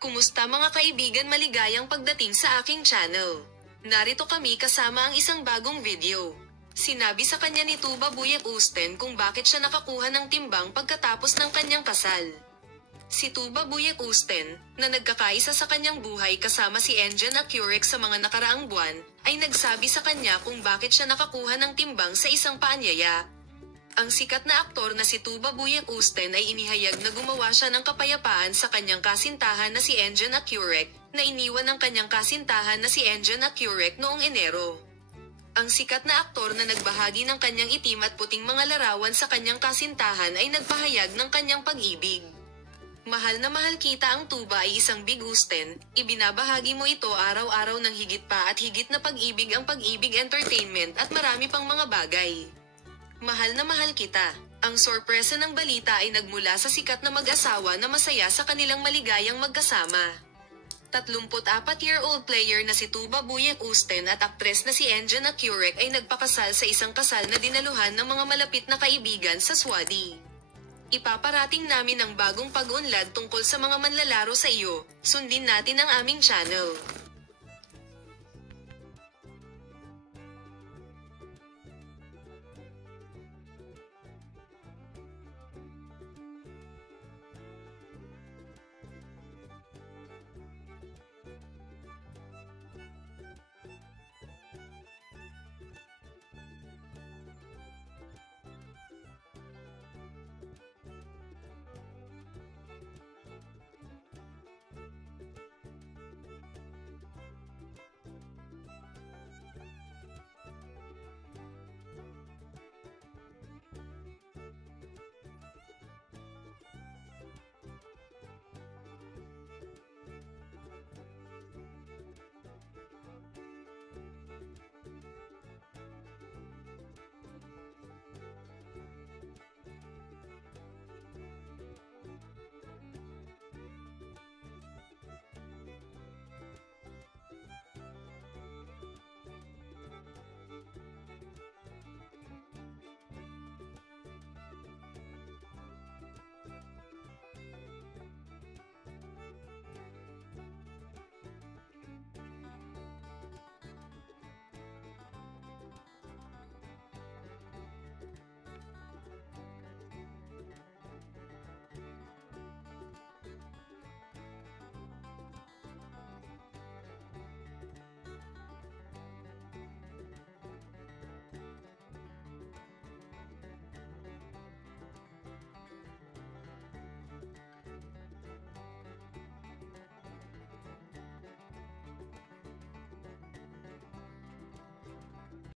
Kumusta mga kaibigan, maligayang pagdating sa aking channel. Narito kami kasama ang isang bagong video. Sinabi sa kanya ni Tuba Buyak Usten kung bakit siya nakakuha ng timbang pagkatapos ng kanyang kasal. Si Tuba Buyak Usten, na nagkakaisa sa kanyang buhay kasama si Enjan Akurek sa mga nakaraang buwan, ay nagsabi sa kanya kung bakit siya nakakuha ng timbang sa isang paanyaya. Ang sikat na aktor na si Tuba Buyak Usten ay inihayag na gumawa siya ng kapayapaan sa kanyang kasintahan na si Enjan Akurek, na iniwan ng kanyang kasintahan na si Enjan Akurek noong Enero. Ang sikat na aktor na nagbahagi ng kanyang itim at puting mga larawan sa kanyang kasintahan ay nagpahayag ng kanyang pag-ibig. Mahal na mahal kita ang Tuba ay isang Big Usten, ibinabahagi mo ito araw-araw ng higit pa at higit na pag-ibig ang Pag-ibig Entertainment at marami pang mga bagay. Mahal na mahal kita. Ang sorpresa ng balita ay nagmula sa sikat na mag-asawa na masaya sa kanilang maligayang magkasama. 34-year-old player na si Tuba Buyak Usten at aktres na si Enjan Akurek ay nagpakasal sa isang kasal na dinaluhan ng mga malapit na kaibigan sa Swadi. Ipaparating namin ang bagong pag-unlad tungkol sa mga manlalaro sa iyo. Sundin natin ang aming channel.